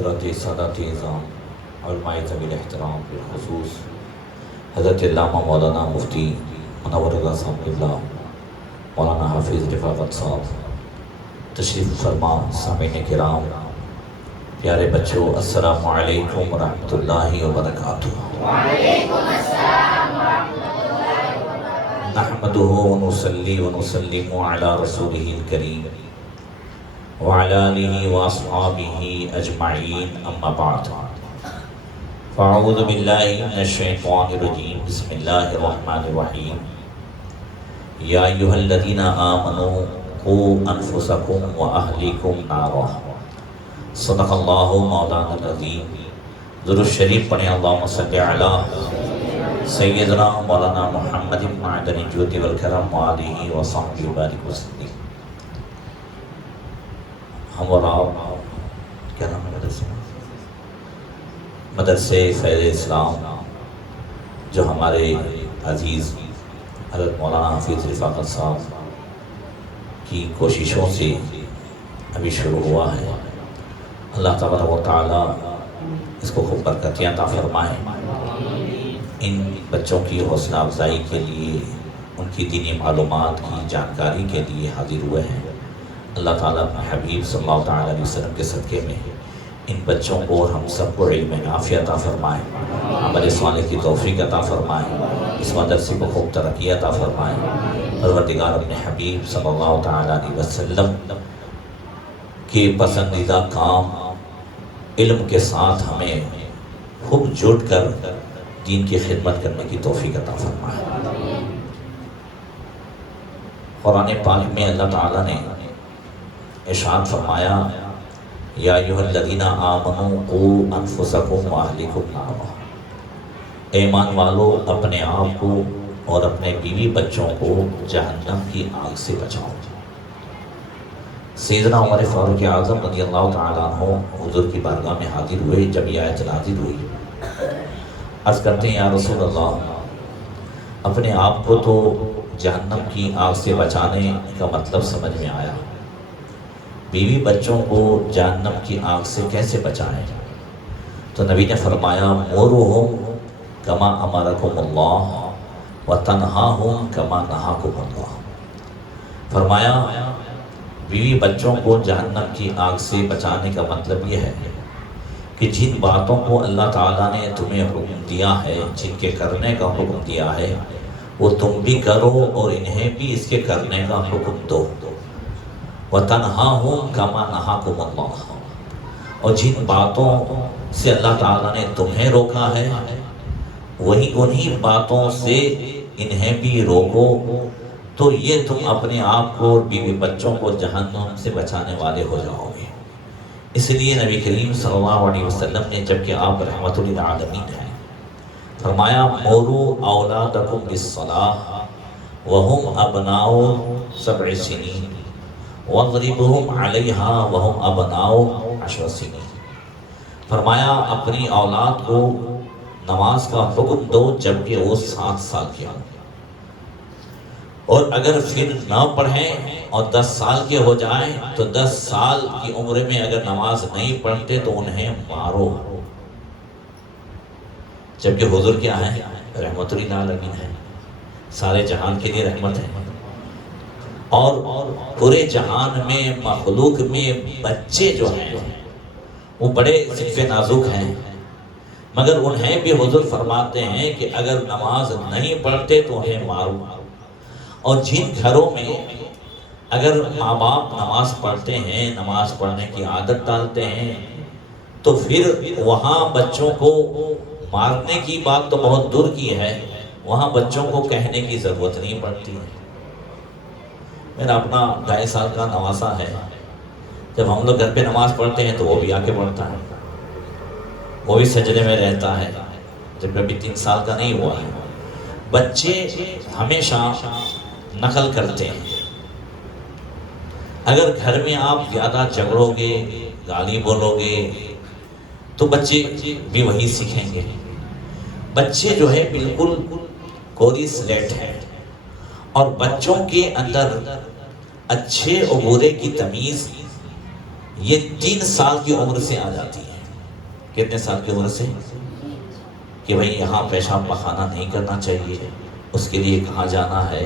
حضرت سادات اعظام علماء ذوی الاحترام بالخصوص حضرت علامہ مولانا مفتی منور رضا صاحب قبلہ، مولانا حافظ رفاقت صاحب، تشریف فرما سامعین کرام، پیارے بچوں، السلام علیکم ورحمۃ اللہ وبرکاتہ۔ وعلیکم السلام ورحمۃ اللہ وبرکاتہ۔ نحمدہ ونصلی ونسلم علی رسولہ الکریم وعلی آلہ واصحابہ اجمعین، اما بعد فاعوذ باللہ من الشیطان الرجیم، بسم اللہ الرحمن الرحیم۔ یا ایھا الذین آمنوا قوا انفسکم واہلیکم نارا، صدق اللہ مولانا العظیم۔ درود شریف پڑھیں، اللہم صلی علی سیدنا مولانا محمد معدن الجود والکرم وآلہ وصحبہ وبارک وسلم۔ ہم اور آپ، کیا نام ہے مدرسے؟ مدرسے فیض اسلام، جو ہمارے عزیز حضرت مولانا حافظ رفاقت صاحب کی کوششوں سے ابھی شروع ہوا ہے۔ اللہ تبارک و تعالیٰ اس کو خوب برکتیں عطا فرمائے۔ ان بچوں کی حوصلہ افزائی کے لیے، ان کی دینی معلومات کی جانکاری کے لیے حاضر ہوئے ہیں۔ اللہ تعالیٰ اپنے حبیب صلی اللہ تعالیٰ علیہ وسلم کے صدقے میں ان بچوں کو اور ہم سب کو علم نافع عطا فرمائے، عمل صالح کی توفیق عطا فرمائے، اس مدرسے کو خوب ترقی عطا فرمائے۔ پروردگار اپنے حبیب صلی اللہ تعالیٰ علیہ وسلم کے پسندیدہ کام علم کے ساتھ ہمیں خوب جڑ کر دین کی خدمت کرنے کی توفیق عطا فرمائے۔ قرآن پاک میں اللہ تعالیٰ نے ارشاد فرمایا، یا ایھا الذین آمنوا قوا انفسکم واہلیکم نارا، اے ایمان والو، اپنے آپ کو اور اپنے بیوی بچوں کو جہنم کی آگ سے بچاؤ۔ سیدنا عمر فاروق اعظم رضی اللہ تعالیٰ عنہ حضور کی بارگاہ میں حاضر ہوئے جب یہ آیت نازل ہوئی، عرض کرتے ہیں، یا رسول اللہ، اپنے آپ کو تو جہنم کی آگ سے بچانے کا مطلب سمجھ میں آیا، بیوی بچوں کو جہنم کی آگ سے کیسے بچائیں؟ تو نبی نے فرمایا، مُرُوهُمْ كَمَا أَمَرَكُمُ اللَّهُ وَتَنْهَاهُمْ كَمَا نَهَاكُمُ اللَّهُ۔ فرمایا بیوی بچوں کو جہنم کی آگ سے بچانے کا مطلب یہ ہے کہ جن باتوں کو اللہ تعالیٰ نے تمہیں حکم دیا ہے، جن کے کرنے کا حکم دیا ہے، وہ تم بھی کرو اور انہیں بھی اس کے کرنے کا حکم دو۔ وَتَنْهَاهُمْ كَمَا نَهَاكُمُ اللَّهُ، اور جن باتوں سے اللہ تعالیٰ نے تمہیں روکا ہے، وہی انہی باتوں سے انہیں بھی روکو، تو یہ تم اپنے آپ کو اور بیوی بچوں کو جہنم سے بچانے والے ہو جاؤ گے۔ اس لیے نبی کریم صلی اللہ علیہ وسلم نے، جبکہ آپ رحمت للعالمین ہیں، فرمایا، مُرُوا أَوْلَادَكُمْ بِالصَّلَاةِ وَهُمْ أَبْنَاءُ 7 سنين وَاضْرِبْهُمْ عَلَيْهَا وَهُمْ أَبْنَاءُ 10 سنين۔ فرمایا اپنی اولاد کو نماز کا حکم دو جبکہ وہ 7 سال کے ہوں، اور اگر پھر نہ پڑھیں اور 10 سال کے ہو جائیں تو 10 سال کی عمر میں اگر نماز نہیں پڑھتے تو انہیں مارو۔ جبکہ حضور کیا ہے؟ رحمت للعالمین ہے، سارے جہان کے لیے رحمت ہے، اور پورے جہان میں مخلوق میں بچے جو ہیں وہ بڑے صنف نازک ہیں، مگر انہیں بھی حضور فرماتے ہیں کہ اگر نماز نہیں پڑھتے تو انہیں مارو۔ اور جن گھروں میں اگر ماں باپ نماز پڑھتے ہیں، نماز پڑھنے کی عادت ڈالتے ہیں، تو پھر وہاں بچوں کو مارنے کی بات تو بہت دور کی ہے، وہاں بچوں کو کہنے کی ضرورت نہیں پڑتی۔ میرا اپنا 2.5 سال کا نواسا ہے، جب ہم لوگ گھر پہ نماز پڑھتے ہیں تو وہ بھی آ کے پڑھتا ہے، وہ بھی سجدے میں رہتا ہے، جب ابھی 3 سال کا نہیں ہوا ہے۔ بچے ہمیشہ نقل کرتے ہیں، اگر گھر میں آپ زیادہ جھگڑو گے، گالی بولو گے، تو بچے بھی وہی سیکھیں گے۔ بچے جو ہے بالکل کوری سلیٹ ہے، اور بچوں کے اندر اچھے اور برے کی تمیز یہ 3 سال کی عمر سے آ جاتی ہے۔ کتنے سال کی عمر سے کہ بھئی یہاں پیشاب پخانہ نہیں کرنا چاہیے، اس کے لیے کہاں جانا ہے.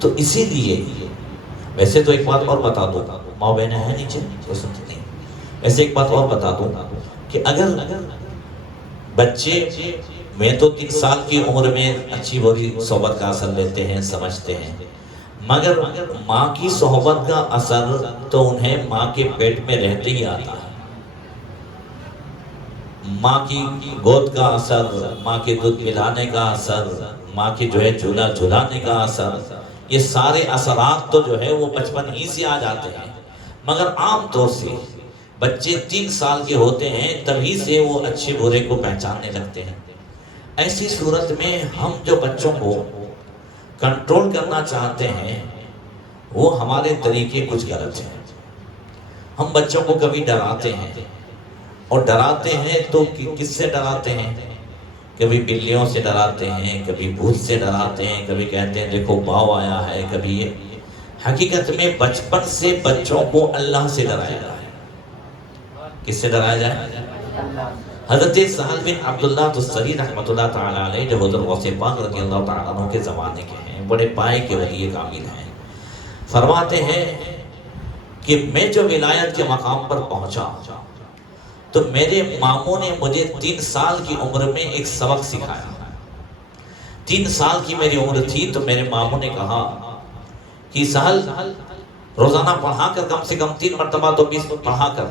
تو اسی لیے ویسے تو ایک بات اور بتا دوں، ماں بہنیں ہیں نیچے وہ سنتی نہیں، ویسے ایک بات اور بتا دوں کہ اگر بچے میں تو 3 سال کی عمر میں اچھی بری صحبت کا اثر لیتے ہیں، سمجھتے ہیں، مگر ماں کی صحبت کا اثر تو انہیں ماں کے پیٹ میں رہتے ہی آتا ہے. ماں کی گود کا اثر، ماں کے دودھ پلانے کا اثر، ماں کی جو ہے جھولا جھلانے کا اثر، یہ سارے اثرات تو جو ہے وہ بچپن ہی سے آ جاتے ہیں. مگر عام طور سے بچے 3 سال کے ہوتے ہیں تبھی سے وہ اچھے برے کو پہچاننے لگتے ہیں. ایسی صورت میں ہم جو بچوں کو کنٹرول کرنا چاہتے ہیں وہ ہمارے طریقے کچھ غلط ہیں. ہم بچوں کو کبھی ڈراتے ہیں، اور ڈراتے ہیں تو کس سے ڈراتے ہیں؟ کبھی بلیوں سے ڈراتے ہیں، کبھی بھوت سے ڈراتے ہیں، کبھی کہتے ہیں دیکھو باؤ آیا ہے، کبھی یہ. حقیقت میں بچپن سے بچوں کو اللہ سے ڈرایا جائے. کس سے ڈرایا جائے؟ حضرت سہل بن عبداللہ تستری رحمۃ اللہ تعالیٰ علیہ جو حضرت غوث پاک رضی اللہ تعالیٰ عنہ کے زمانے کے ہیں، بڑے پائے کے ولی کامل ہیں، فرماتے ہیں کہ میں جو ولایت کے مقام پر پہنچا تو میرے ماموں نے مجھے 3 سال کی عمر میں ایک سبق سکھایا. 3 سال کی میری عمر تھی تو میرے ماموں نے کہا کہ سہل روزانہ پڑھا کر کم سے کم 3 مرتبہ تو 20 پڑھا کر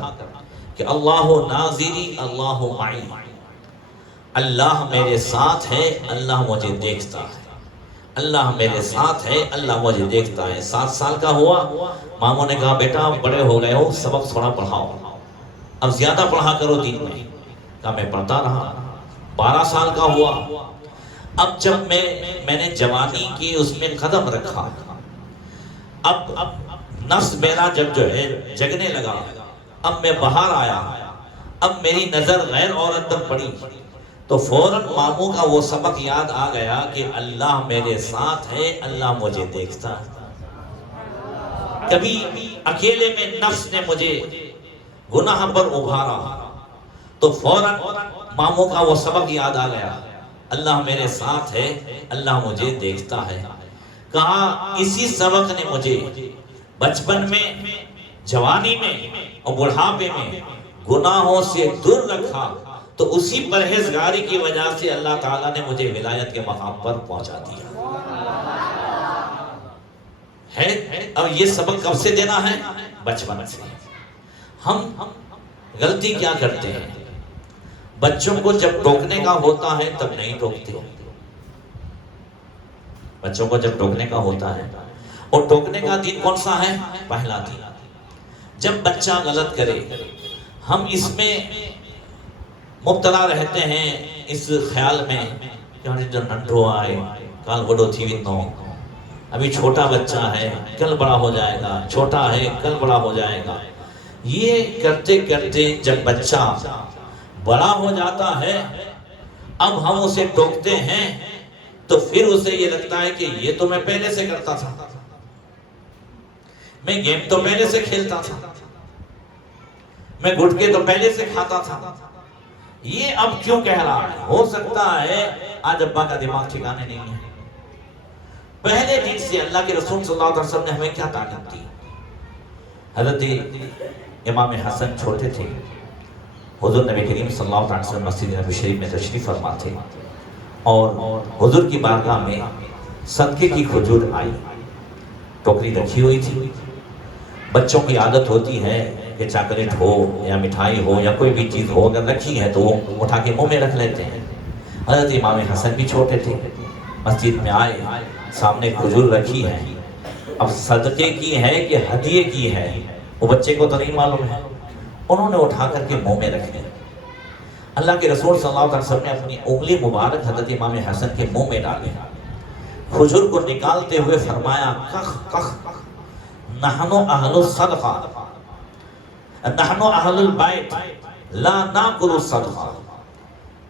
کہ اللہ ناظری اللہ معی، اللہ میرے ساتھ ہے، اللہ مجھے دیکھتا ہے. اللہ میرے ساتھ ہے، اللہ مجھے دیکھتا ہے. 7 سال کا ہوا، ماموں نے کہا بیٹا بڑے ہو گئے ہو، سبق تھوڑا پڑھاؤ، اب زیادہ پڑھا کرو دین میں. کہا میں پڑھتا رہا. 12 سال کا ہوا، اب جب میں نے جوانی کی اس میں قدم رکھا، اب نفس میرا جب جو ہے جگنے لگا، اب میں باہر آیا، اب میری نظر غیر عورت پر پڑی تو فوراً ماموں کا وہ سبق یاد آ گیا کہ اللہ میرے ساتھ ہے، اللہ مجھے دیکھتا ہے. کبھی اکیلے میں نفس نے مجھے گناہ پر ابھارا تو فوراً ماموں کا وہ سبق یاد آ گیا، اللہ میرے ساتھ ہے، اللہ مجھے دیکھتا ہے. کہا اسی سبق نے مجھے بچپن میں، جوانی میں اور بڑھاپے میں گناہوں سے دور رکھا، تو اسی پرہیزگاری کی وجہ سے اللہ تعالیٰ نے مجھے ولایت کے مقام پر پہنچا دیا ہے. اب یہ سبق کب سے دینا ہے؟ بچپن سے. ہم غلطی کیا کرتے ہیں؟ بچوں کو جب ٹوکنے کا ہوتا ہے تب نہیں ٹوکتے. بچوں کو جب ٹوکنے کا ہوتا ہے، اور ٹوکنے کا دن کون سا ہے؟ پہلا دن. جب بچہ غلط کرے ہم اس میں مبتلا رہتے ہیں، اس خیال میں کہ جو ننڈو آئے کال بڑو تھی ونو، ابھی چھوٹا بچہ ہے کل بڑا ہو جائے گا، چھوٹا ہے کل بڑا ہو جائے گا. یہ کرتے کرتے جب بچہ بڑا ہو جاتا ہے، اب ہم اسے ٹوکتے ہیں تو پھر اسے یہ لگتا ہے کہ یہ تو میں پہلے سے کرتا تھا، میں گیم تو پہلے سے کھیلتا تھا، میں گٹکے تو پہلے سے کھاتا تھا، یہ اب کیوں کہہ رہا ہے؟ ہو سکتا ہے آج ابا کا دماغ ٹھکانے نہیں ہے. پہلے دن سے اللہ کے رسول صلی اللہ علیہ وسلم نے ہمیں کیا تعلیم دی؟ حضرت امام حسن چھوٹے تھے، حضور نبی کریم صلی اللہ علیہ وسلم مسجد نبوی شریف میں تشریف فرما تھے، اور حضور کی بارگاہ میں صدقے کی کھجور آئی، ٹوکری رکھی ہوئی تھی. بچوں کی عادت ہوتی ہے کہ چاکلیٹ ہو یا مٹھائی ہو یا کوئی بھی چیز ہو، اگر رکھی ہے تو وہ اٹھا کے منہ میں رکھ لیتے ہیں. حضرت امام حسن بھی چھوٹے تھے، مسجد میں آئے، سامنے کھجور رکھی ہے، اب صدقے کی ہے کہ ہدیے کی ہے وہ بچے کو تو نہیں معلوم ہے، انہوں نے اٹھا کر کے منہ میں رکھ لیا. اللہ کے رسول صلی اللہ علیہ وسلم نے اپنی انگلی مبارک حضرت امام حسن کے منہ میں ڈالے، کھجور کو نکالتے ہوئے فرمایا کخ کخ نحنو اہل الصدقہ، نحنو اہل البیت لا ناکل الصدقہ.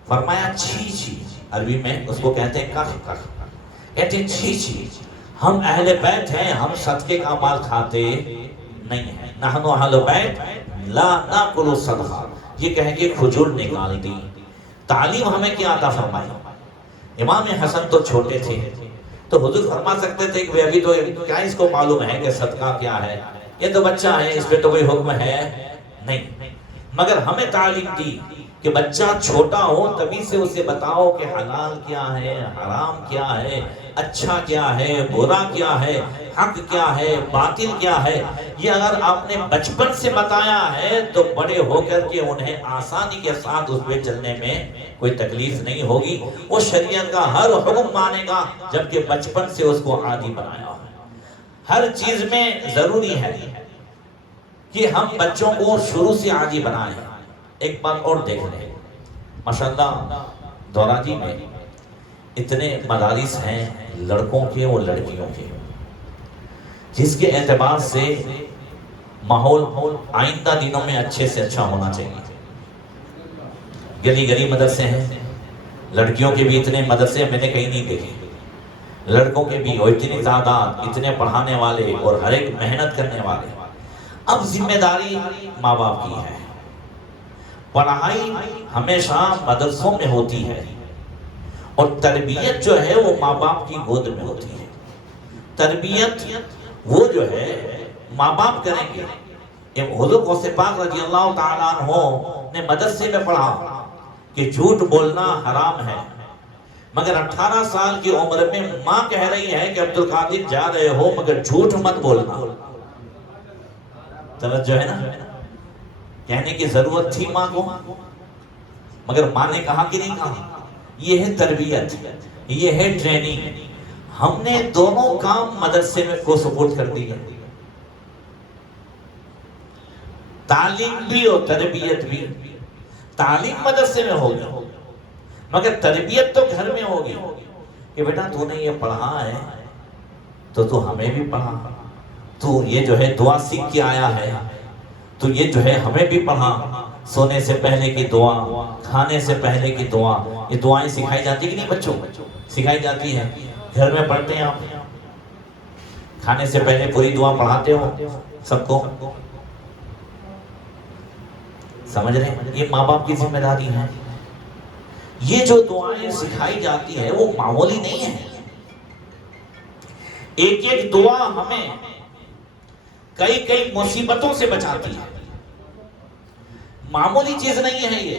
فرمایا چھی چھی، عربی میں اس کو کہتے ہیں کخ کخ، کہتے ہیں چھی چھی، ہم اہل بیت ہیں، ہم صدقے کا مال کھاتے نہیں ہیں. نحنو اہل بیت لا ناکل الصدقہ، یہ کہہ کے کھجور نکال دی۔ تعلیم ہمیں کیا عطا فرمائی؟ امام حسن تو چھوٹے تھے تو حضور فرما سکتے تھے کہ ابھی تو کیا اس کو معلوم ہے کہ صدقہ کیا ہے، یہ تو بچہ ہے، اس پہ تو کوئی حکم ہے نہیں، مگر ہمیں تعلیم دی کہ بچہ چھوٹا ہو تبھی سے اسے بتاؤ کہ حلال کیا ہے، حرام کیا ہے، اچھا کیا ہے، برا کیا ہے، حق کیا ہے، باطل کیا ہے۔ یہ اگر آپ نے بچپن سے بتایا ہے تو بڑے ہو کر کے انہیں آسانی کے ساتھ اس پہ چلنے میں کوئی تکلیف نہیں ہوگی، وہ شریعت کا ہر حکم مانے گا، جبکہ بچپن سے اس کو عادی بنایا ہے۔ ہر چیز میں ضروری ہے کہ ہم بچوں کو شروع سے عادی بنائیں۔ ایک بات اور دیکھ لیں، ماشاءاللہ دورادی میں اتنے مدارس ہیں لڑکوں کے اور لڑکیوں کے، جس کے اعتبار سے ماحول آئندہ دنوں میں اچھے سے اچھا ہونا چاہیے۔ گلی گلی مدرسے ہیں، لڑکیوں کے بھی اتنے مدرسے میں نے کہیں نہیں دیکھے، لڑکوں کے بھی، اور اتنی تعداد، اتنے پڑھانے والے اور ہر ایک محنت کرنے والے۔ اب ذمہ داری ماں باپ کی ہے۔ پڑھائی ہمیشہ مدرسوں میں ہوتی ہے اور تربیت جو ہے وہ ماں باپ کی گود میں ہوتی ہے۔ تربیت وہ جو ہے ماں باپ کریں گے۔ حضور غوث پاک رضی اللہ تعالیٰ عنہ نے مدرسے میں پڑھا کہ جھوٹ بولنا حرام ہے، مگر 18 سال کی عمر میں ماں کہہ رہی ہے کہ عبد القادر جا رہے ہو مگر جھوٹ مت بولنا۔ توجہ ہے نا، کہنے کی ضرورت تھی ماں کو، مگر ماں نے کہا کہ نہیں کہا۔ یہ ہے تربیت، یہ ہے ٹریننگ۔ ہم نے دونوں کام مدرسے میں کو سپورٹ کر دی ہے، تعلیم بھی اور تربیت بھی۔ تعلیم مدرسے میں ہوگی مگر تربیت تو گھر میں ہوگی کہ بیٹا تو نے یہ پڑھا ہے تو ہمیں بھی پڑھا، تو یہ جو ہے دعا سیکھ کے آیا ہے تو یہ جو ہے ہمیں بھی پڑھا۔ سونے سے پہلے کی دعا، کھانے سے پہلے کی دعا، یہ دعائیں سکھائی جاتی کہ نہیں بچوں؟ سکھائی جاتی ہے، گھر میں پڑھتے ہیں آپ؟ کھانے سے پہلے پوری دعا پڑھاتے ہو سب کو؟ سمجھ رہے ہیں؟ یہ ماں باپ کی ذمہ داری ہے۔ یہ جو دعائیں سکھائی جاتی ہے وہ معمولی نہیں ہے۔ ایک ایک دعا ہمیں کئی کئی مصیبتوں سے بچاتی ہے، معمولی چیز نہیں ہے یہ۔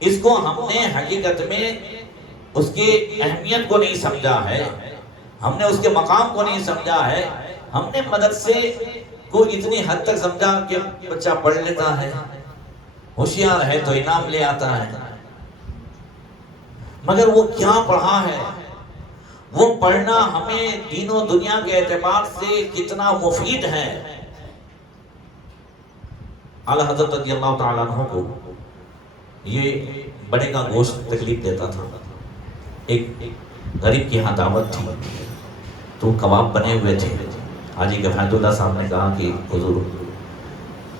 اس کو ہم نے حقیقت میں اس کی اہمیت کو نہیں سمجھا ہے، ہم نے اس کے مقام کو نہیں سمجھا ہے۔ ہم نے مدرسے کو اتنی حد تک سمجھا کہ بچہ پڑھ لیتا ہے، ہوشیار ہے تو انعام لے آتا ہے، مگر وہ کیا پڑھا ہے، وہ پڑھنا ہمیں دین و دنیا کے اعتبار سے کتنا مفید ہے۔ اعلیٰ حضرت رضی اللہ تعالیٰ عنہ کو یہ بڑے کا گوشت تکلیف دیتا تھا۔ ایک غریب کی یہاں دعوت تھی تو کباب بنے ہوئے تھے۔ حاجی کفایت اللہ صاحب نے کہا کہ حضور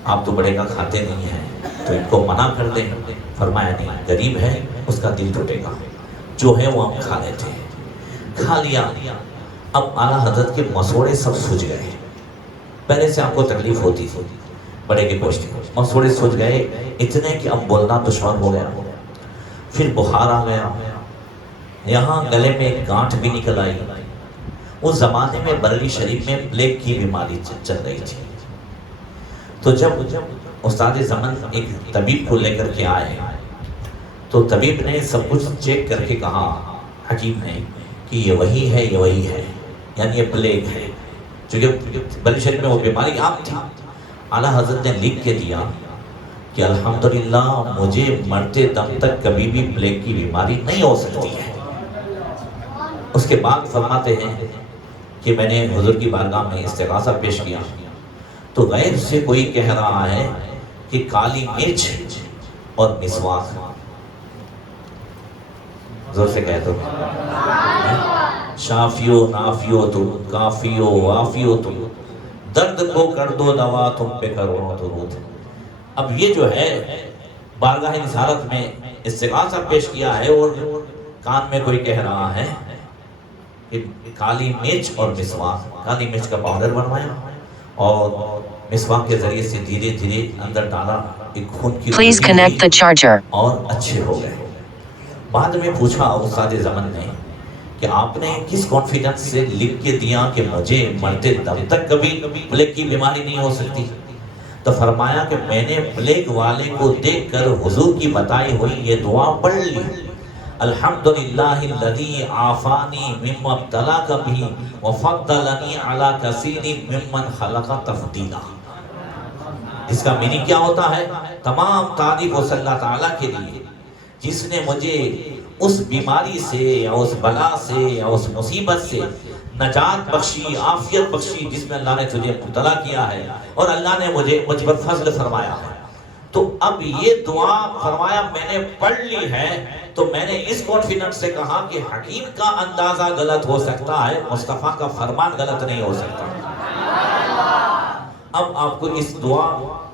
آپ تو بڑے کا کھاتے نہیں ہیں تو ان کو منع کر دیں۔ فرمایا نہیں، غریب ہے اس کا دل ٹوٹے گا، جو ہے وہ ہم کھا لیتے ہیں۔ کھا لیا۔ اب اعلیٰ حضرت کے مسوڑے سب سوج گئے۔ پہلے سے آپ کو تکلیف ہوتی تھی بڑے کے گوشت کی، مسوڑے سوج گئے اتنے کہ اب بولنا دشوار ہو گیا، پھر بخار آ گیا، یہاں گلے میں ایک گانٹھ بھی نکل آئی۔ اس زمانے میں بریلی شریف میں پلیگ کی بیماری چل رہی تھی، تو جب استاد زمن ایک طبیب کو لے کر کے آئے تو طبیب نے سب کچھ چیک کر کے کہا، حکیم نے، کہ یہ وہی ہے، یہ وہی ہے، یعنی یہ پلیگ ہے، چونکہ بریلی شریف میں وہ بیماری عام تھی۔ اعلیٰ حضرت نے لکھ کے دیا کہ الحمدللہ مجھے مرتے دم تک کبھی بھی پلیگ کی بیماری نہیں ہو سکتی ہے۔ اس کے بعد فرماتے ہیں کہ میں نے حضور کی بارگاہ میں استغاثہ پیش کیا تو غیب سے کوئی کہہ رہا ہے کہ کالی مرچ اور مسواک، زور سے کہہ دو، شافیو نافیو تم، کافیو وافیو تم، درد کو کر دو دوا تم پہ کرو درود۔ اب یہ جو ہے بارگاہ رسالت میں استغاثہ پیش کیا ہے اور کان میں کوئی کہہ رہا ہے کہ کالی مرچ اور مسواک، کالی مرچ کا پاؤڈر بنوایا اور مسواک کے ذریعے سے دھیرے دھیرے اندر ڈالا، ایک خون کی Please connect the charger. اور اچھے ہو گئے۔ بعد میں پوچھا استاد زمن نے کہ آپ نے کس کانفیڈنس سے لکھ کے دیا کہ مجھے مرتے دم تک کبھی پلیگ کی بیماری نہیں ہو سکتی؟ تو فرمایا کہ میں نے پلیگ والے کو دیکھ کر حضور کی بتائی ہوئی یہ دعا پڑھ لی، الحمدللہ الذی عافانی مما ابتلاک بہ وفضلنی علی کثیر ممن خلق تفضیلا۔ اس کا میننگ کیا ہوتا ہے؟ تمام تعریف اس اللہ تعالیٰ کے لیے جس نے مجھے اس بیماری سے یا اس بلا سے یا اس مصیبت سے نجات بخشی، عافیت بخشی، جس میں اللہ نے تجھے مبتلا کیا ہے اور اللہ نے مجھ پر فضل فرمایا ہے۔ تو اب یہ دعا فرمایا میں نے پڑھ لی ہے، تو میں نے اس کانفیڈنس سے کہا کہ حکیم کا اندازہ غلط ہو سکتا ہے، مصطفیٰ کا فرمان غلط نہیں ہو سکتا۔ اب آپ کو اس دعا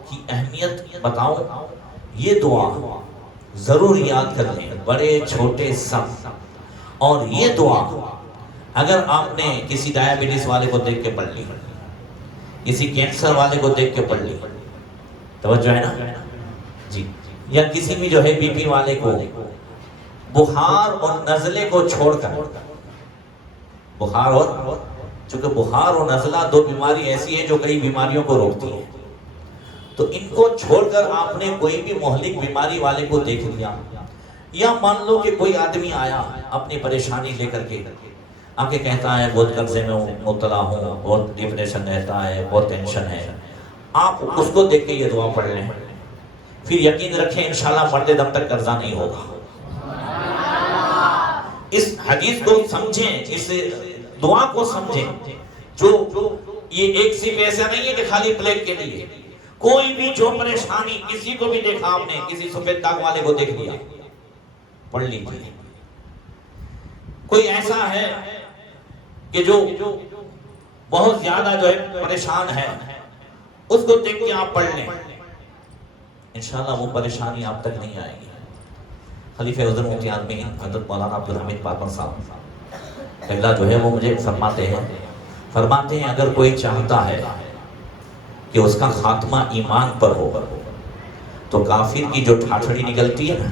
کی اہمیت بتاؤں، یہ دعا ضرور یاد کر لیں، بڑے چھوٹے سب۔ اور یہ دعا اگر آپ نے کسی ڈائبٹیز والے کو دیکھ کے پڑھ لی، کسی کینسر والے کو دیکھ کے پڑھ لی، توجہ ہے نا جی، یا کسی بھی جو ہے بی پی والے کو، بخار اور نزلے کو چھوڑ کر، بخار اور چونکہ بخار اور نزلہ دو بیماری ایسی ہے جو کئی بیماریوں کو روکتی ہے، تو ان کو چھوڑ کر آپ نے کوئی بھی مہلک بیماری والے کو دیکھ لیا، یا مان لو کہ کوئی آدمی آیا اپنی پریشانی لے کر کے آ کے کہتا ہے بہت قرضے میں مبتلا ہوں، بہت ڈپریشن رہتا ہے، بہت ٹینشن ہے، آپ اس کو دیکھ کے یہ دعا پڑھ لیں، پھر یقین رکھیں انشاءاللہ مرتے دم تک قرضہ نہیں ہوگا۔ اس حدیث کو سمجھیں، اس دعا کو سمجھیں، جو یہ ایک صرف ایسا نہیں ہے کہ خالی پلیگ کے لیے، کوئی بھی جو پریشانی کسی کو بھی دیکھا آپ نے، کسی سفید داغ والے کو دیکھ لیا، پڑھ لیجیے۔ کوئی ایسا ہے کہ جو بہت زیادہ جو ہے پریشان ہے، اس کو دیکھ کے آپ پڑھ لیں، انشاءاللہ وہ پریشانی آپ تک نہیں آئے گی۔ خلیفہ حضرت مفتی عالم ہند حضرت مولانا عبدالحمید پاپن صاحب پہلا جو ہے وہ مجھے فرماتے ہیں اگر کوئی چاہتا ہے کہ اس کا خاتمہ ایمان پر ہو تو کافر کی جو ٹھاٹھڑی نکلتی ہے نا،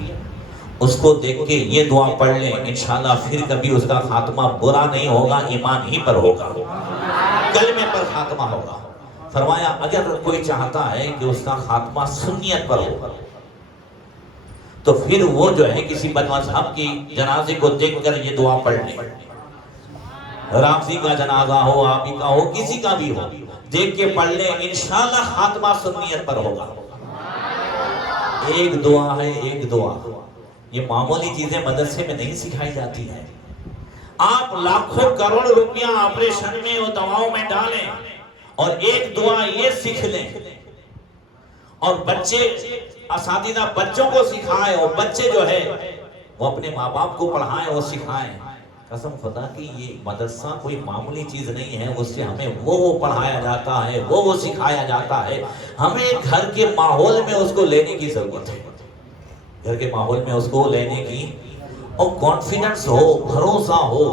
اس کو دیکھ کے یہ دعا پڑھ لیں، انشاءاللہ پھر کبھی اس کا خاتمہ برا نہیں ہوگا، ایمان ہی پر ہوگا، کلمے پر خاتمہ ہوگا۔ فرمایا اگر کوئی چاہتا ہے کہ اس کا خاتمہ سنیت پر ہو تو پھر وہ جو ہے کسی بد مذہب کی جنازے کو دیکھ کر یہ دعا پڑھ لیں، رافضی کا جنازہ ہو، آپ ہی کا ہو، کسی کا بھی ہو، دیکھ کے پڑھ لیں، انشاءاللہ خاتمہ سنیت پر ہوگا۔ ایک دعا ہے، ایک دعا، یہ معمولی چیزیں مدرسے میں نہیں سکھائی جاتی ہیں۔ آپ لاکھوں کروڑ روپیہ آپریشن میں اور دواؤں میں ڈالیں اور ایک دعا یہ سیکھ لیں، اور بچے اساتذہ بچوں کو سکھائیں، اور بچے جو ہے وہ اپنے ماں باپ کو پڑھائیں اور سکھائیں۔ قسم خدا کی یہ مدرسہ کوئی معمولی چیز نہیں ہے، اس سے ہمیں وہ پڑھایا جاتا ہے، وہ سکھایا جاتا ہے۔ ہمیں گھر کے ماحول میں اس کو لینے کی ضرورت ہے، گھر کے ماحول میں اس کو لینے کی، اور کانفیڈنس ہو، بھروسہ ہو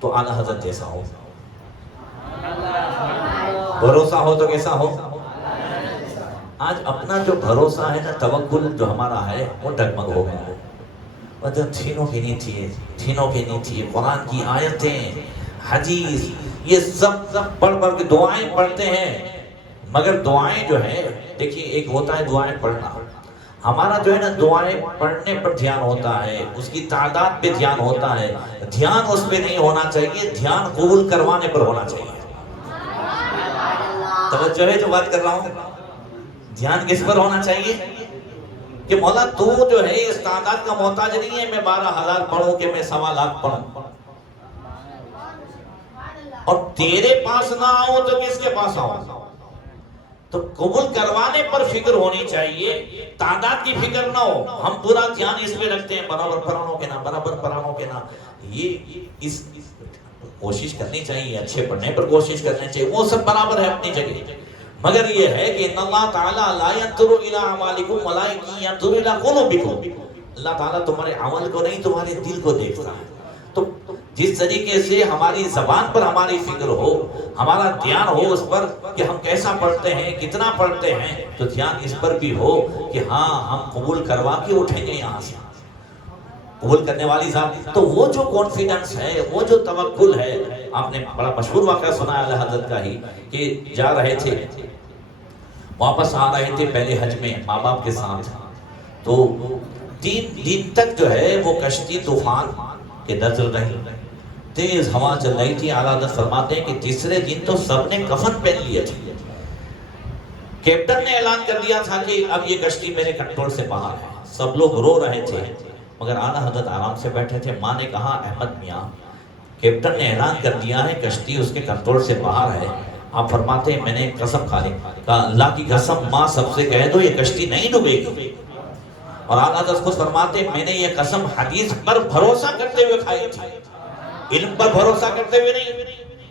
تو اعلیٰ حضرت جیسا ہو، بھروسہ ہو تو کیسا ہو۔ آج اپنا جو بھروسہ ہے نا، توکل جو ہمارا ہے وہ ڈگمگ ہو گیا ہے، مطلب ٹھینوں کے نہیں تھی قرآن کی آیتیں، حدیث، یہ سب پڑھ کے دعائیں پڑھتے ہیں، مگر دعائیں جو ہے دیکھیے، ایک ہوتا ہے دعائیں پڑھنا، ہمارا جو ہے نا دعائیں پڑھنے پر دھیان ہوتا ہے، اس کی تعداد پہ دھیان ہوتا ہے، دھیان اس پہ نہیں ہونا چاہیے، دھیان قبول کروانے پر ہونا چاہیے۔ توجہ ہے جو بات کر رہا ہوں؟ دھیان کس پر ہونا چاہیے کہ مولا تو جو ہے اس تعداد کا محتاج نہیں ہے، میں 12,000 پڑھوں کہ میں 1.25 پڑھوں، اور تیرے پاس نہ آؤں تو کس کے پاس آؤں؟ تو قبول کروانے پر فکر ہونی چاہیے، تعداد کی فکر نہ ہو۔ ہم پورا دھیان اس پہ رکھتے ہیں، برابر پرانوں کے نا، یہ اس کوشش کرنی چاہیے، اچھے پڑھنے پر کوشش کرنی چاہیے، وہ سب برابر ہے اپنی جگہ، مگر یہ ہے کہ ان اللہ تعالیٰ لا ينظر الى اعمالکم ولکن ينظر الى قلوبکم، اللہ تعالیٰ تمہارے عمل کو نہیں، تمہارے دل کو دیکھتا ہے۔ تو جس طریقے سے ہماری زبان پر ہماری فکر ہو، ہمارا دھیان ہو اس پر کہ ہم کیسا پڑھتے ہیں، کتنا پڑھتے ہیں، تو دھیان اس پر بھی ہو کہ ہاں ہم قبول کروا کے اٹھیں گے یہاں سے، قبول کرنے والی ذات۔ تو وہ جو کانفیڈنس ہے، وہ جو توکل ہے، آپ نے بڑا مشہور واقعہ سنا ہے اعلیٰ حضرت کا ہی کہ جا رہے تھے، واپس آ رہے تھے پہلے حج میں ماں باپ کے ساتھ، تو 3 دن تک جو ہے وہ کشتی طوفان کے نظر رہی، تیز ہوا چل رہی تھی۔ اعلیٰ حضرت فرماتے ہیں کہ تیسرے دن تو سب نے کفن پہن لیے تھے، کیپٹن نے اعلان کر دیا تھا کہ اب یہ کشتی میرے کنٹرول سے باہر ہے، سب لوگ رو رہے تھے، مگر اعلیٰ حضرت آرام سے بیٹھے تھے۔ ماں نے کہا احمد میاں کیپٹن نے اعلان کر دیا ہے کشتی اس کے کنٹرول سے باہر ہے، آپ فرماتے ہیں میں نے قسم کھا لی، کہا اللہ کی قسم ماں سب سے کہہ دو یہ کشتی نہیں ڈوبے گی، اور اعلیٰ حضرت خود فرماتے ہیں میں نے یہ قسم حدیث پر بھروسہ کرتے ہوئے کھائی تھی، علم پر بھروسہ کرتے ہوئے نہیں،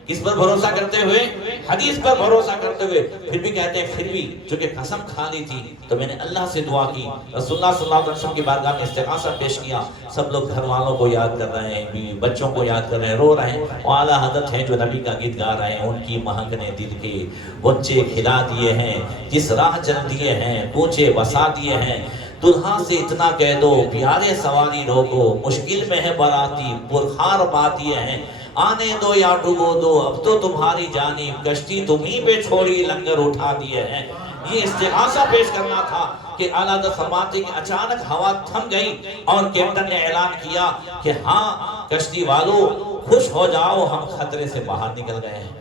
کس پر بھروسہ کرتے ہوئے؟ حدیث پر بھروسہ کرتے ہوئے۔ پھر بھی کہتے ہیں پھر بھی چونکہ قسم کھا لی تھی تو میں نے اللہ سے دعا کی، رسول اللہ صلی اللہ علیہ وسلم کی بارگاہ میں استغاثہ پیش کیا۔ سب لوگ گھر والوں کو یاد کر رہے ہیں، بیوی بچوں کو یاد کر رہے ہیں، رو رہے ہیں، اور اعلیٰ حضرت ہیں جو نبی کا گیت گا رہے ہیں، ان کی مہک نے دل کے بچے کھلا دیے ہیں، جس راہ چل دیے ہیں کوچے بسا دیے ہیں، دلہا سے اتنا کہہ دو پیارے سواری لوگو، مشکل میں ہے باراتی پرخار بات یہ ہیں، آنے دو یا ڈبو دو اب تو تمہاری جانب، کشتی تمہیں پہ چھوڑی لنگر اٹھا دیے ہیں۔ یہ استغاثہ پیش کرنا تھا کہ اعلیٰ حضرت فرماتے کہ اچانک ہوا تھم گئی اور کیپٹن نے اعلان کیا کہ ہاں کشتی والو خوش ہو جاؤ ہم خطرے سے باہر نکل گئے ہیں۔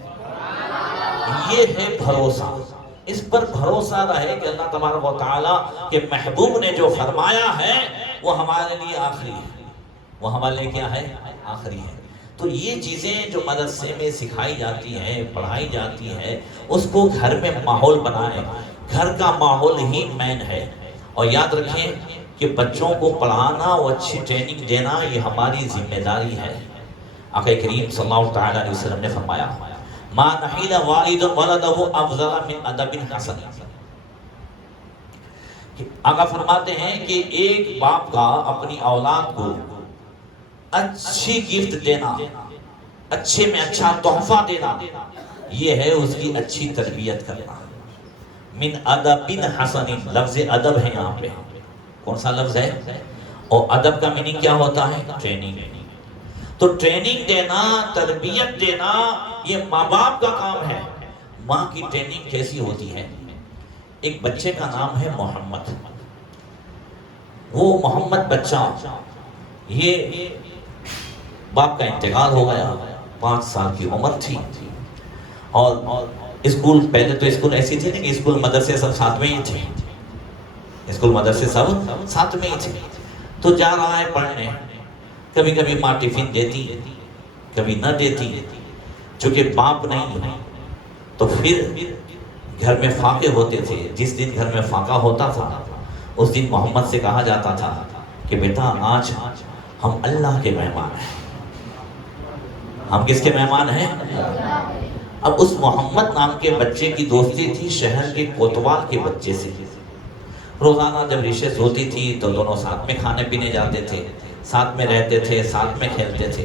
یہ ہے بھروسہ، اس پر بھروسہ رہے کہ اللہ تبارک و تعالیٰ کے محبوب نے جو فرمایا ہے وہ ہمارے لیے آخری ہے، وہ ہمارے لیے کیا ہے؟ آخری ہے۔ تو یہ چیزیں جو مدرسے میں سکھائی جاتی ہیں، پڑھائی جاتی ہیں، اس کو گھر میں ماحول بنائیں، گھر کا ماحول ہی مین ہے۔ اور یاد رکھیں کہ بچوں کو پڑھانا اور اچھی ٹریننگ دینا یہ ہماری ذمہ داری ہے۔ آقا کریم صلی اللہ علیہ وسلم نے فرمایا ما نحیل والد ولدہ افضل من ادب حسن۔ آقا فرماتے ہیں کہ ایک باپ کا اپنی اولاد کو اچھی گفٹ دینا، اچھے میں اچھا تحفہ دینا، یہ ہے اس کی اچھی تربیت کرنا۔ من ادب حسن، لفظ ادب ہے یہاں پہ، کون سا لفظ ہے؟ اور ادب کا میننگ کیا ہوتا ہے؟ ٹریننگ۔ تو ٹریننگ دینا، تربیت دینا یہ ماں باپ کا کام ہے۔ ماں کی ٹریننگ کیسی ہوتی ہے؟ ایک بچے کا نام ہے محمد، وہ محمد بچہ، یہ باپ کا انتقال ہو گیا، 5 سال کی عمر تھی، اور اسکول پہلے تو اسکول ایسی تھی نا کہ اسکول مدرسے سب ساتھ میں ہی تھے، اسکول مدرسے سب ساتھ میں ہی تھے، تو جا رہا ہے پڑھنے، کبھی کبھی ماں ٹفن دیتی کبھی نہ دیتی، چونکہ باپ نہیں تو پھر گھر میں فاقے ہوتے تھے۔ جس دن گھر میں فاقہ ہوتا تھا اس دن محمد سے کہا جاتا تھا کہ بیٹا آج ہم اللہ کے مہمان ہیں۔ ہم کس کے مہمان ہیں؟ اب اس محمد نام کے بچے کی دوستی تھی شہر کے کوتوال کے بچے سے۔ روزانہ جب ریشز ہوتی تھی تو دونوں ساتھ میں کھانے پینے جاتے تھے، ساتھ میں رہتے تھے، ساتھ میں کھیلتے تھے۔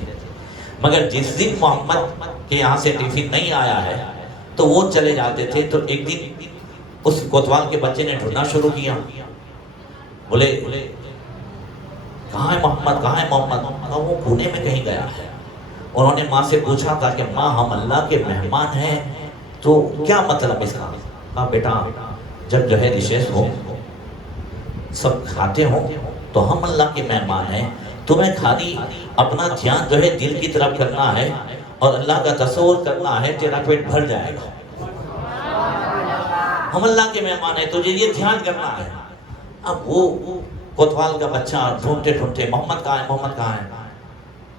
مگر جس دن محمد کے یہاں سے ٹفن نہیں آیا ہے تو وہ چلے جاتے تھے، تو ایک دن اس کوتوال کے بچے نے ڈھونڈنا شروع کیا، بولے کہاں ہے محمد، کہاں ہے محمد؟ کہا وہ پونے میں کہیں گیا ہے۔ انہوں نے ماں سے پوچھا تھا کہ ماں ہم اللہ کے مہمان ہیں تو کیا مطلب اس کا؟ کہا بیٹا جب جو ہے ریشز ہو سب کھاتے ہوں تو ہم اللہ کے مہمان ہیں، تمہیں خالی اپنا دھیان جو ہے دل کی طرف کرنا ہے اور اللہ کا تصور کرنا ہے، تیرا پیٹ بھر جائے گا۔ ہم اللہ کے مہمان ہیں، تجھے یہ دھیان کرنا ہے۔ اب وہ کوتوال کا بچہ ڈھونڈتے ڈھونڈتے محمد کہاں ہے، محمد کہاں ہے؟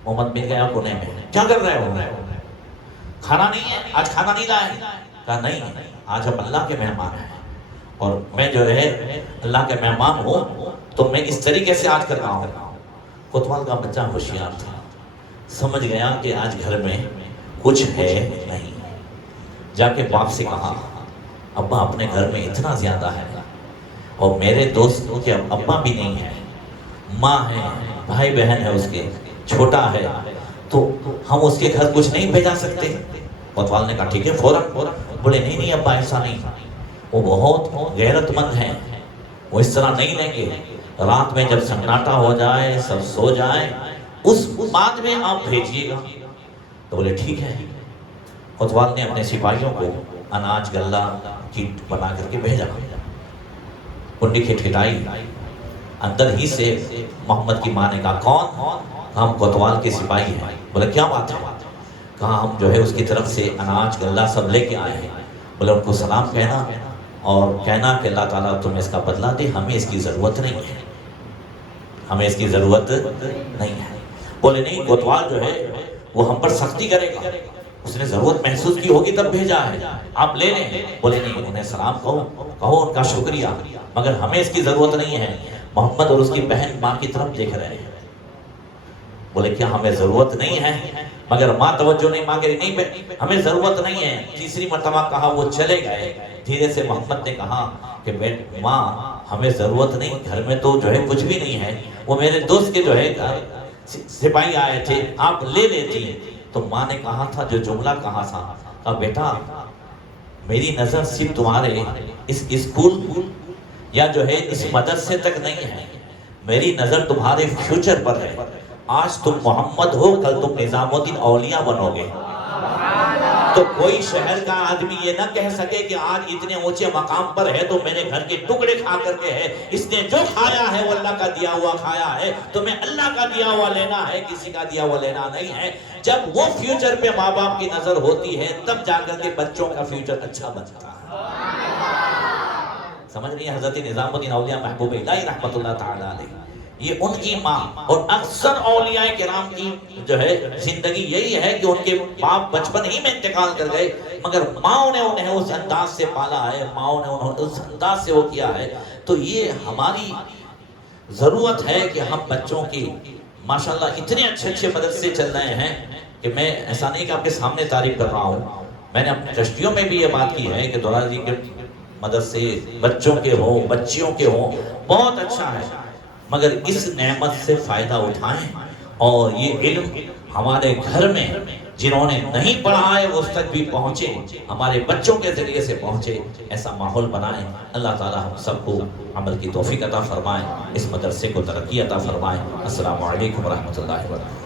محمد مل گیا کونے میں۔ کیا کر رہے ہو؟ کھانا نہیں ہے آج، کھانا نہیں لائے؟ کہا نہیں، آج ہم اللہ کے مہمان ہیں اور میں جو ہے اللہ کے مہمان ہوں تو میں اس طریقے سے آج کر رہا ہوں۔ کوتوال کا بچہ ہوشیار تھا، سمجھ گیا کہ آج گھر میں کچھ ہے نہیں۔ جا کے باپ سے کہا ابا اپنے گھر میں اتنا زیادہ ہے اور میرے دوستوں کے ابا بھی نہیں ہے، ماں ہے، بھائی بہن ہے اس کے، چھوٹا ہے، تو ہم اس کے گھر کچھ نہیں بھیجا سکتے؟ کوتوال نے کہا ٹھیک ہے فوراً. بولے نہیں ابا ایسا نہیں، وہ بہت غیرت مند ہیں، وہ اس طرح نہیں لیں گے. رات میں جب سناٹا ہو جائے، سب سو جائیں، اس بعد میں آپ بھیجیے گا. تو بولے ٹھیک ہے. کوتوال نے اپنے سپاہیوں کو اناج غلہ کٹ بنا کر کے بھیجا. کنڈی کھٹکھٹائی، اندر ہی سے محمد کی ماں نے کہا کون؟ ہم کوتوال کے سپاہی ہیں. بولے کیا بات ہے؟ کہا ہم جو ہے اس کی طرف سے اناج غلہ سب لے کے آئے ہیں. بولے ان کو سلام کہنا اور کہنا کہ اللہ تعالیٰ تمہیں اس کا بدلہ دے، ہمیں اس کی ضرورت نہیں ہے، ہمیں اس کی ضرورت نہیں ہے. بولے نہیں کوتوال جو ہے وہ ہم پر سختی کرے گا، اس نے ضرورت محسوس کی ہوگی تب بھیجا ہے، آپ لے لیں. بولے نہیں، انہیں سلام کہو ان کا شکریہ، مگر ہمیں اس کی ضرورت نہیں ہے. محمد اور اس کی بہن ماں کی طرف دیکھ رہے ہیں. بولے کیا ہمیں ضرورت نہیں ہے؟ مگر ماں توجہ نہیں مانگے، نہیں ہمیں ضرورت نہیں ہے. تیسری مرتبہ کہا، وہ چلے گئے. دھیرے سے محمد نے کہا کہ ماں ہمیں ضرورت نہیں، گھر میں تو جو ہے کچھ بھی نہیں ہے، وہ میرے دوست کے جو ہے سپاہی آئے تھے، آپ لے لیتی. تو ماں نے کہا تھا جو جملہ کہا تھا، کہا بیٹا میری نظر صرف تمہارے اس اسکول یا جو ہے اس مدرسے تک نہیں ہے، میری نظر تمہارے فیوچر پر ہے. آج تم محمد ہو، کل تم نظام الدین اولیاء بنو گے. تو کوئی شہر کا آدمی یہ نہ کہہ سکے کہ آج اتنے اونچے مقام پر ہے تو میرے گھر کے ٹکڑے کھا کر کے ہے. اس نے جو کھایا ہے وہ اللہ کا دیا ہوا کھایا ہے. تمہیں اللہ کا دیا ہوا لینا ہے، کسی کا دیا ہوا لینا نہیں ہے. جب وہ فیوچر پہ ماں باپ کی نظر ہوتی ہے تب جا کر کے بچوں کا فیوچر اچھا بنتا ہے. سمجھ رہی ہیں؟ حضرت نظام الدین اولیاء محبوب الہی رحمت اللہ تعالی علیہ، یہ ان کی ماں اور اکثر اولیاء کرام کی جو ہے زندگی یہی ہے کہ ان کے باپ بچپن ہی میں انتقال کر گئے، مگر ماں نے انہیں اس انداز سے پالا ہے، ماں نے انہیں اس انداز سے وہ کیا ہے. تو یہ ہماری ضرورت ہے کہ ہم بچوں کی ماشاءاللہ اتنے اچھے اچھے مدرسے چل رہے ہیں کہ میں ایسا نہیں کہ آپ کے سامنے تعریف کر رہا ہوں، میں نے اپنے کشتیوں میں بھی یہ بات کی ہے کہ دولار جی کے مدرسے بچوں کے ہوں، بچیوں کے ہوں، بہت اچھا ہے. مگر اس نعمت سے فائدہ اٹھائیں اور یہ علم ہمارے گھر میں جنہوں نے نہیں پڑھا ہے اس تک بھی پہنچے، ہمارے بچوں کے ذریعے سے پہنچے. ایسا ماحول بنائیں. اللہ تعالی ہم سب کو عمل کی توفیق عطا فرمائے، اس مدرسے کو ترقی عطا فرمائے. السلام علیکم ورحمۃ اللہ وبرکاتہ.